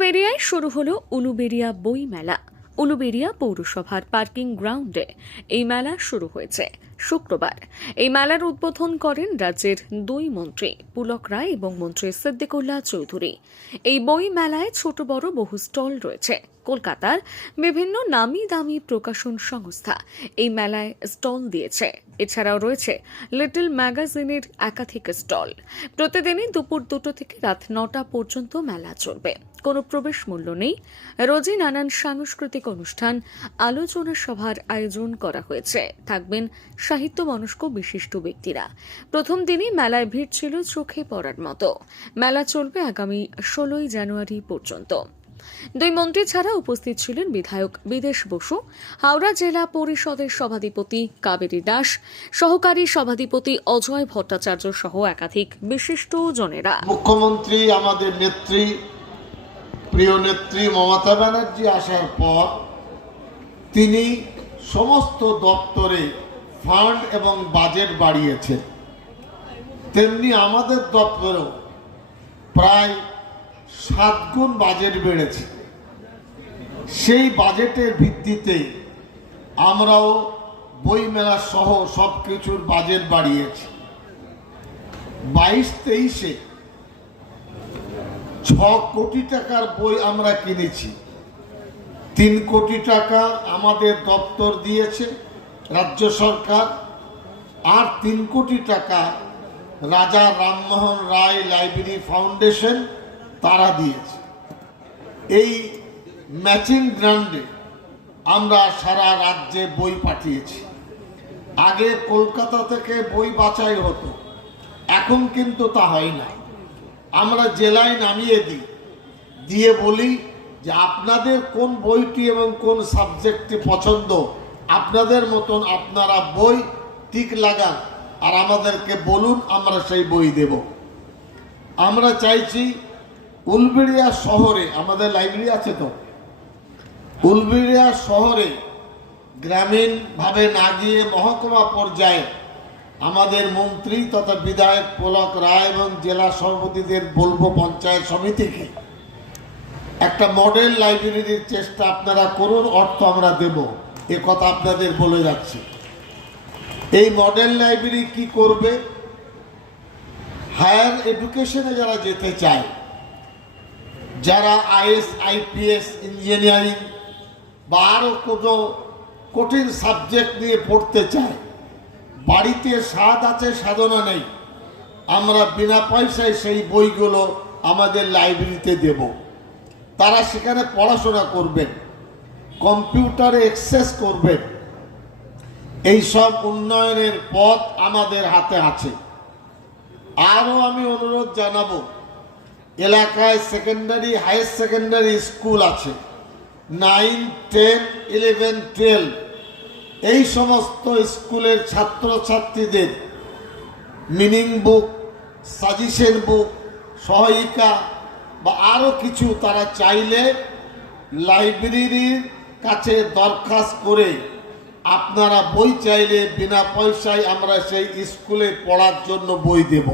উলুবেড়িয়ায় শুরু হলো উলুবেড়িয়া বই মেলা। উলুবেড়িয়া পৌরসভার পার্কিং গ্রাউন্ডে এই মেলা শুরু হয়েছে। শুক্রবার। এই মেলার উদ্বোধন করেন রাজ্যের দুই মন্ত্রী, পুলক রায় এবং মন্ত্রী সিদ্দিকুল্লাহ চৌধুরী। এই বই মেলায় ছোট, বড় বহু স্টল রয়েছে। কলকাতার বিভিন্ন নামি দামি প্রকাশন সংস্থা এই মেলায় স্টল দিয়েছে। এছাড়াও রয়েছে লিটল ম্যাগাজিনের একাধিক স্টল। প্রতিদিনই দুপুর দুটো থেকে রাত নটা পর্যন্ত মেলা চলবে। কোনো প্রবেশ মূল্য নেই। রোজই নানান সাংস্কৃতিক অনুষ্ঠান, আলোচনা সভার আয়োজন করা হয়েছে। থাকবেন সাহিত্য মনস্ক বিশিষ্ট ব্যক্তিরা। প্রথম দিনই মেলায় ভিড় ছিল চোখে পড়ার মতো। মেলা চলবে আগামী ষোলোই জানুয়ারি পর্যন্ত। দুই মন্ত্রী ছাড়া উপস্থিত ছিলেন বিধায়ক বিদেশ বসু, হাওড়া জেলা পরিষদের সভাধিপতি কাবেরী দাস, সহকারী সভাধিপতি অজয় ভট্টাচার্য সহ একাধিক বিশিষ্ট জনেরা। মুখ্যমন্ত্রী, আমাদের নেত্রী, প্রিয় নেত্রী মমতা ব্যানার্জি আসার পর তিনি সমস্ত দপ্তরে ফান্ড এবং বাজেট বাড়িয়েছে। তেমনি আমাদের দপ্তরেও প্রায় সাত গুণ বাজেট বেড়েছে। সেই বাজেটের ভিত্তিতে আমরাও বইমেলা সহ সব কিছুর বাজেট বাড়িয়েছি। বাইশ তেইশে ছ কোটি টাকার বই আমরা কিনেছি। তিন কোটি টাকা আমাদের দপ্তর দিয়েছে। রাজ্য সরকার আর তিন কোটি টাকা রাজা রামমোহন রায় লাইব্রেরি ফাউন্ডেশন তারা দিয়েছে। এই ম্যাচিং গ্রান্ডে আমরা সারা রাজ্যে বই পাঠিয়েছি। আগে কলকাতা থেকে বই বাছাই হতো। এখন কিন্তু তা হয় না। আমরা জেলায় নামিয়ে দিই। দিয়ে বলি যে আপনাদের কোন বইটি এবং কোন সাবজেক্টটি পছন্দ? আপনাদের মতন আপনারা বই টিক লাগান, আর আমাদেরকে বলুন আমরা সেই বই দেব। আমরা চাইছি উলবেড়িয়া শহরে, আমাদের লাইব্রেরি আছে তো? উলবেড়িয়া শহরে গ্রামীণভাবে না গিয়ে মহকুমা পর্যায়ে আমাদের মন্ত্রী তথা বিধায়ক পুলক রায় এবং জেলা সভাপতিদের বলব পঞ্চায়েত সমিতিকে, একটা মডেল লাইব্রেরির চেষ্টা আপনারা করুন, অর্থ আমরা দেব। এ কথা আপনাদের বলে যাচ্ছে। এই মডেল লাইব্রেরি কি করবে? হায়ার এডুকেশনে যারা যেতে চায়, যারা আইএস আইপিএস ইঞ্জিনিয়ারিং বা আরও কোনো কঠিন সাবজেক্ট নিয়ে পড়তে চায়, বাড়িতে স্বাদ আছে, সাধনা নেই, আমরা বিনা পয়সায় সেই বইগুলো আমাদের লাইব্রেরিতে দেব। তারা সেখানে পড়াশোনা করবেন। কম্পিউটারে এক্সেস করবেন এই সব উন্নয়নের পথ আমাদের হাতে আছে। আরও আমি অনুরোধ জানাব, এলাকায় সেকেন্ডারি হায়ার সেকেন্ডারি স্কুল আছে। নাইন টেন ইলেভেন টুয়েলভ এই সমস্ত স্কুলের ছাত্রছাত্রীদের মিনিং বুক সাজেশন বুক সহায়িকা বা আরও কিছু তারা চাইলে লাইব্রেরির কাছে দরখাস্ত করে আপনারা বই চাইলে বিনা পয়সায় আমরা সেই স্কুলে পড়ার জন্য বই দেব।